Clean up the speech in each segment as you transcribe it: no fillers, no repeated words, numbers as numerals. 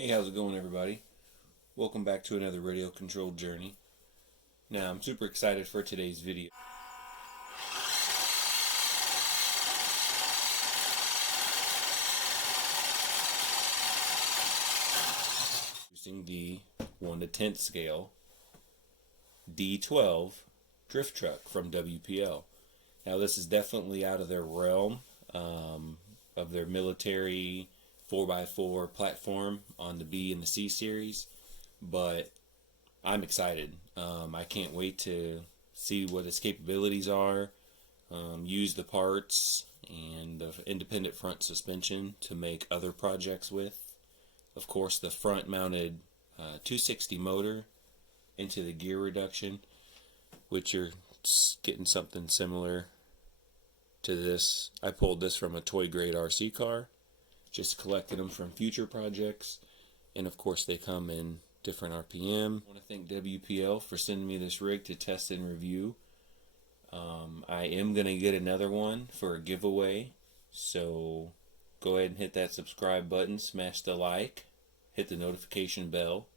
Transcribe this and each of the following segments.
Hey, how's it going, everybody? Welcome back to another radio controlled journey. Now, I'm super excited for today's video. Using the 1 to 10th scale D-12 drift truck from WPL. Now, this is definitely out of their realm of their military 4x4 platform on the B and the C series, but I'm excited. I can't wait to see what its capabilities are, use the parts and the independent front suspension to make other projects with. Of course, the front mounted 260 motor into the gear reduction, which you're getting something similar to this. I pulled this from a toy grade RC car, just collected them from future projects, and of course they come in different RPM. I want to thank WPL for sending me this rig to test and review. I am going to get another one for a giveaway, so go ahead and hit that subscribe button, smash the like, hit the notification bell,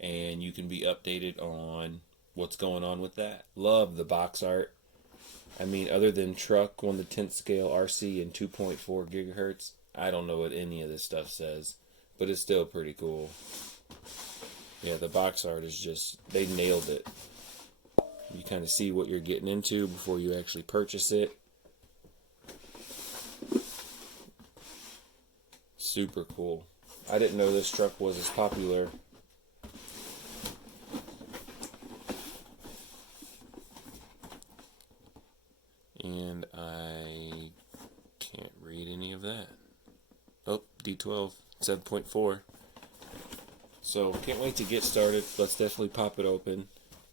and you can be updated on what's going on with that. Love the box art. I mean, other than truck 1 to 10th scale RC and 2.4 gigahertz, I don't know what any of this stuff says, but it's still pretty cool. Yeah, the box art is just, they nailed it. You kind of see what you're getting into before you actually purchase it. Super cool. I didn't know this truck was as popular. And I can't read any of that. Oh, D12, 7.4. So, can't wait to get started. Let's definitely pop it open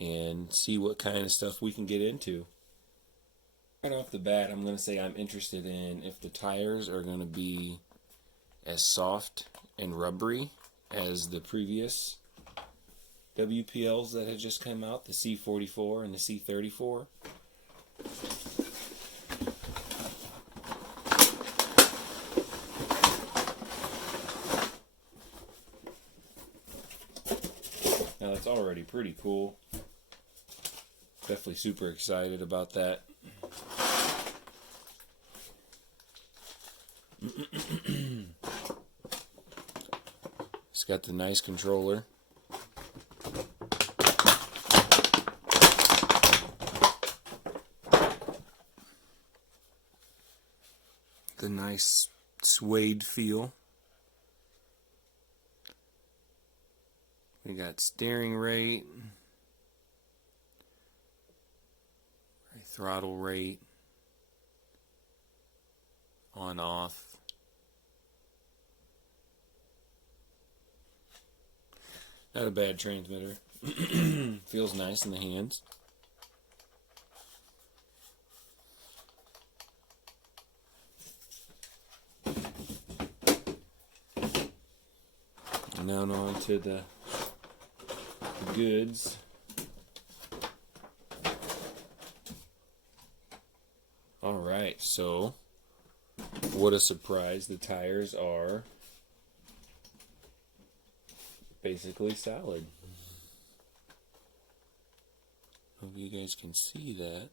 and see what kind of stuff we can get into. Right off the bat, I'm going to say I'm interested in if the tires are going to be as soft and rubbery as the previous WPLs that had just come out, the C44 and the C34. Now that's already pretty cool. Definitely super excited about that. It's got the nice controller. The nice suede feel. We got steering rate, throttle rate, on off. Not a bad transmitter. Feels nice in the hands. And now on to the goods. Alright, so what a surprise. The tires are basically solid. Hope you guys can see that.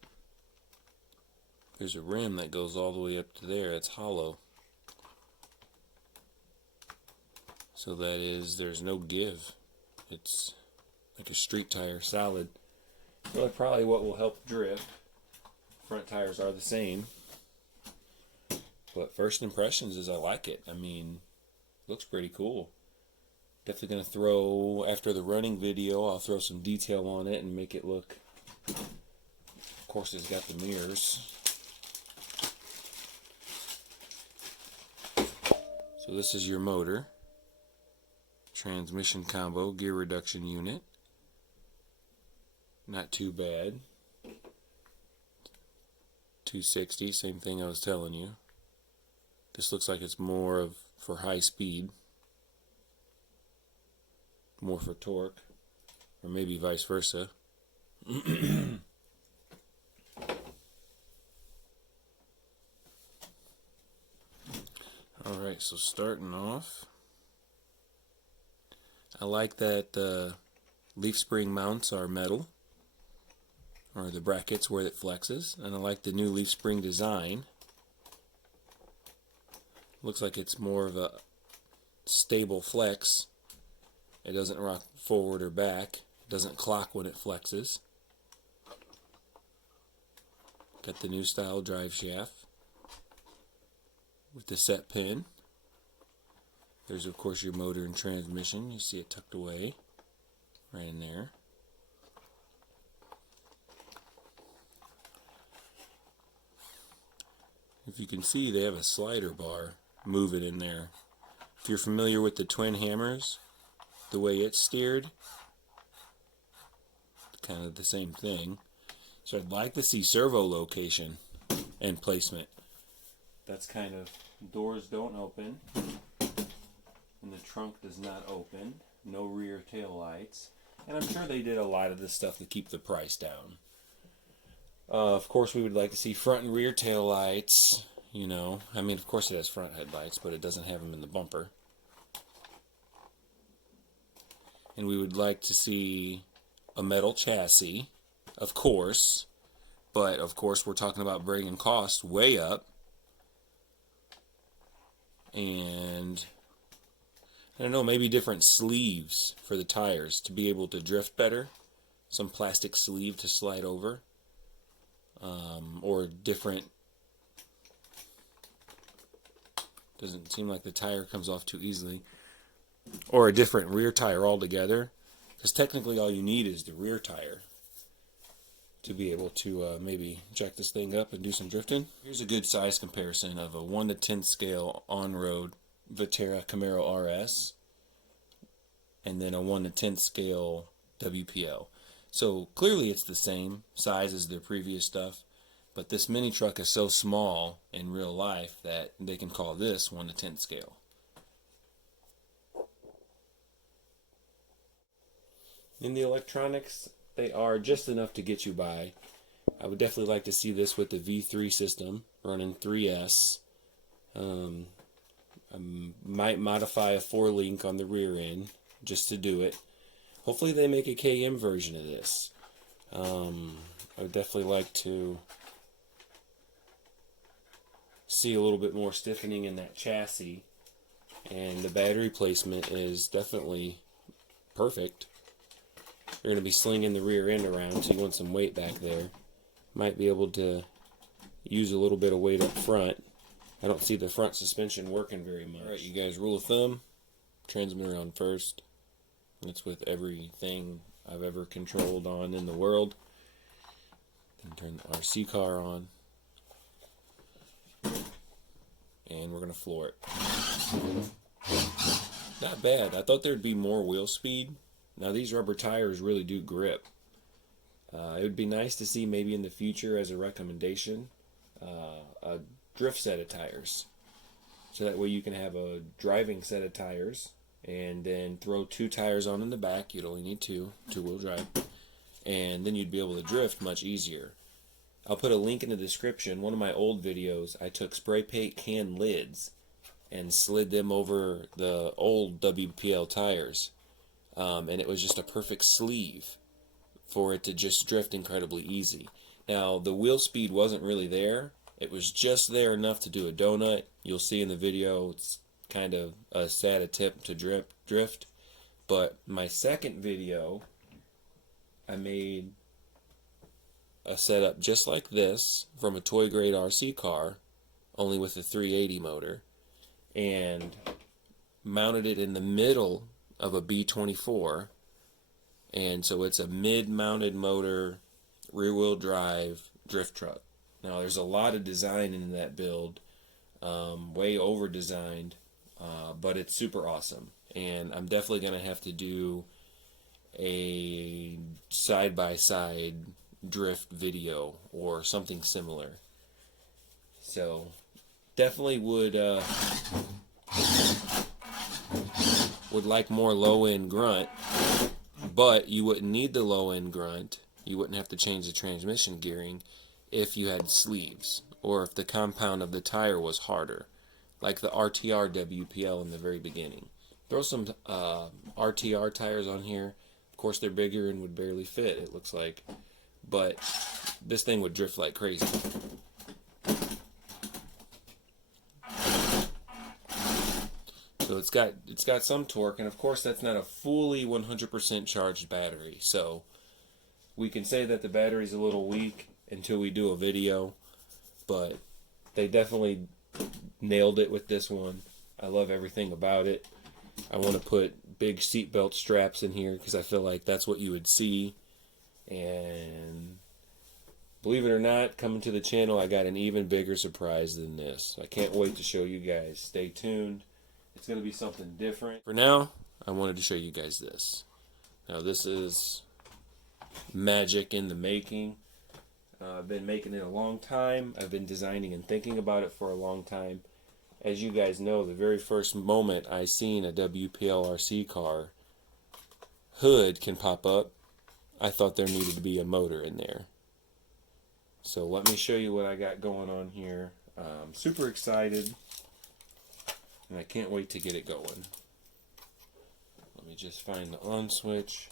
There's a rim that goes all the way up to there. It's hollow. So that is, there's no give. It's like a street tire, solid. Really probably what will help drift. Front tires are the same. But first impressions is I like it. I mean, looks pretty cool. Definitely going to throw, after the running video, I'll throw some detail on it and make it look. Of course, it's got the mirrors. So this is your motor. Transmission combo, gear reduction unit. Not too bad. 260, same thing I was telling you. This looks like it's more of for high speed. More for torque. Or maybe vice versa. Alright, so starting off, I like that the leaf spring mounts are metal, or the brackets where it flexes, and I like the new leaf spring design. Looks like it's more of a stable flex. It doesn't rock forward or back. It doesn't clock when it flexes. Got the new style drive shaft with the set pin. There's of course your motor and transmission. You see it tucked away right in there. If you can see, they have a slider bar moving in there. If you're familiar with the twin hammers, the way it's steered, it's kind of the same thing. So I'd like to see servo location and placement. That's kind of, doors don't open, and the trunk does not open. No rear tail lights. And I'm sure they did a lot of this stuff to keep the price down. Of course, we would like to see front and rear tail lights. You know, I mean, of course it has front headlights, but it doesn't have them in the bumper. And we would like to see a metal chassis, of course. But, of course, we're talking about bringing costs way up. And, I don't know, maybe different sleeves for the tires to be able to drift better. Some plastic sleeve to slide over. Or different, doesn't seem like the tire comes off too easily, or a different rear tire altogether, because technically all you need is the rear tire to be able to maybe jack this thing up and do some drifting. Here's a good size comparison of a 1 to 10 scale on-road Vetera Camaro RS and then a 1 to 10 scale WPL. So clearly it's the same size as their previous stuff, but this mini truck is so small in real life that they can call this 1 to 10 scale. In the electronics, they are just enough to get you by. I would definitely like to see this with the V3 system running 3S. I might modify a 4-link on the rear end just to do it. Hopefully they make a KM version of this. I would definitely like to see a little bit more stiffening in that chassis, and the battery placement is definitely perfect. You're going to be slinging the rear end around, so you want some weight back there. Might be able to use a little bit of weight up front. I don't see the front suspension working very much. Alright, you guys, rule of thumb, transmitter on first. It's with everything I've ever controlled on in the world. Then turn the RC car on. And we're going to floor it. Not bad. I thought there'd be more wheel speed. Now these rubber tires really do grip. It would be nice to see maybe in the future as a recommendation a drift set of tires. So that way you can have a driving set of tires and then throw 2 tires on in the back. You'd only need 2-wheel drive. And then you'd be able to drift much easier. I'll put a link in the description. One of my old videos, I took spray paint can lids and slid them over the old WPL tires. And it was just a perfect sleeve for it to just drift incredibly easy. Now, the wheel speed wasn't really there. It was just there enough to do a donut. You'll see in the video, it's kind of a sad attempt to drift. But my second video, I made a setup just like this from a toy grade RC car, only with a 380 motor, and mounted it in the middle of a B24, and so it's a mid-mounted motor, rear-wheel drive drift truck. Now there's a lot of design in that build, way over-designed, but it's super awesome, and I'm definitely going to have to do a side-by-side drift video or something similar. So definitely would like more low-end grunt, but you wouldn't need the low-end grunt. You wouldn't have to change the transmission gearing if you had sleeves, or if the compound of the tire was harder, like the RTR WPL in the very beginning. Throw some RTR tires on here. Of course, they're bigger and would barely fit, it looks like. But this thing would drift like crazy. So it's got some torque, and of course that's not a fully 100% charged battery. So we can say that the battery's a little weak until we do a video, but they definitely nailed it with this one. I love everything about it. I want to put big seatbelt straps in here because I feel like that's what you would see. And believe it or not, coming to the channel, I got an even bigger surprise than this. I can't wait to show you guys. Stay tuned. It's going to be something different. For now, I wanted to show you guys this. Now, this is magic in the making. I've been making it a long time. I've been designing and thinking about it for a long time. As you guys know, the very first moment I seen a WPL RC car hood can pop up, I thought there needed to be a motor in there. So let me show you what I got going on here. I'm super excited, and I can't wait to get it going. Let me just find the on switch.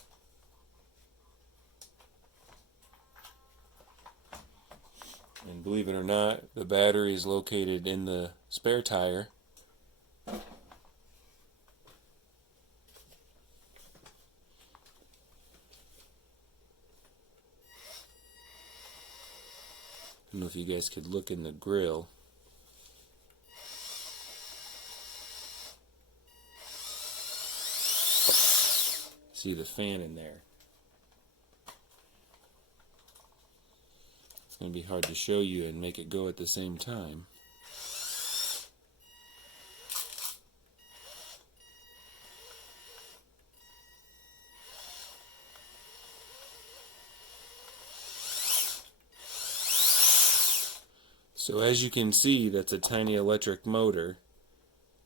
And believe it or not, the battery is located in the spare tire. I don't know if you guys could look in the grill. See the fan in there. It's going to be hard to show you and make it go at the same time. So as you can see, that's a tiny electric motor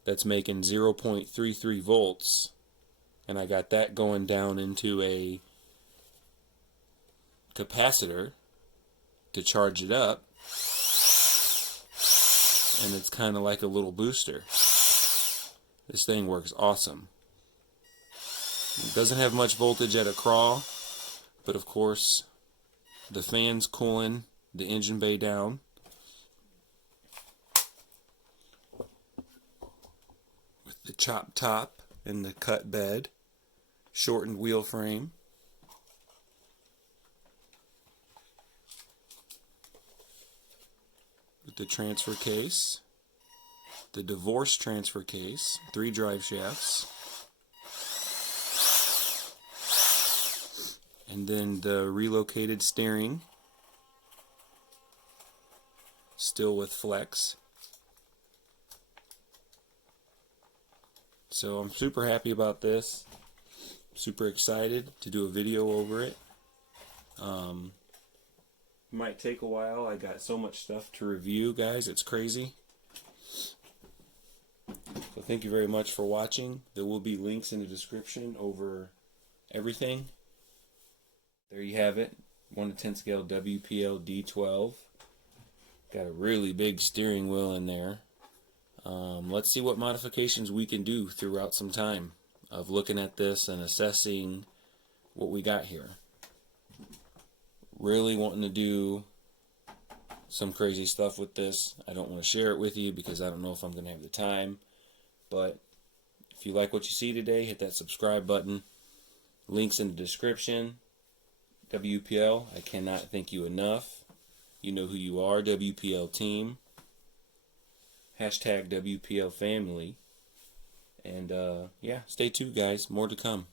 that's making 0.33 volts, and I got that going down into a capacitor to charge it up, and it's kind of like a little booster. This thing works awesome. It doesn't have much voltage at a crawl, but of course the fan's cooling the engine bay down. With the chopped top and the cut bed, shortened wheel frame. With the transfer case, the divorce transfer case, 3 drive shafts, and then the relocated steering, still with flex. So I'm super happy about this, super excited to do a video over it. Might take a while. I got so much stuff to review, guys, it's crazy. So thank you very much for watching. There will be links in the description over everything. There you have it, 1 to 10 scale WPL D-12. Got a really big steering wheel in there. Let's see what modifications we can do throughout some time of looking at this and assessing what we got here. Really wanting to do some crazy stuff with this. I don't want to share it with you because I don't know if I'm going to have the time. But if you like what you see today, hit that subscribe button. Links in the description. WPL, I cannot thank you enough. You know who you are, WPL team. Hashtag WPL family. And yeah, stay tuned, guys. More to come.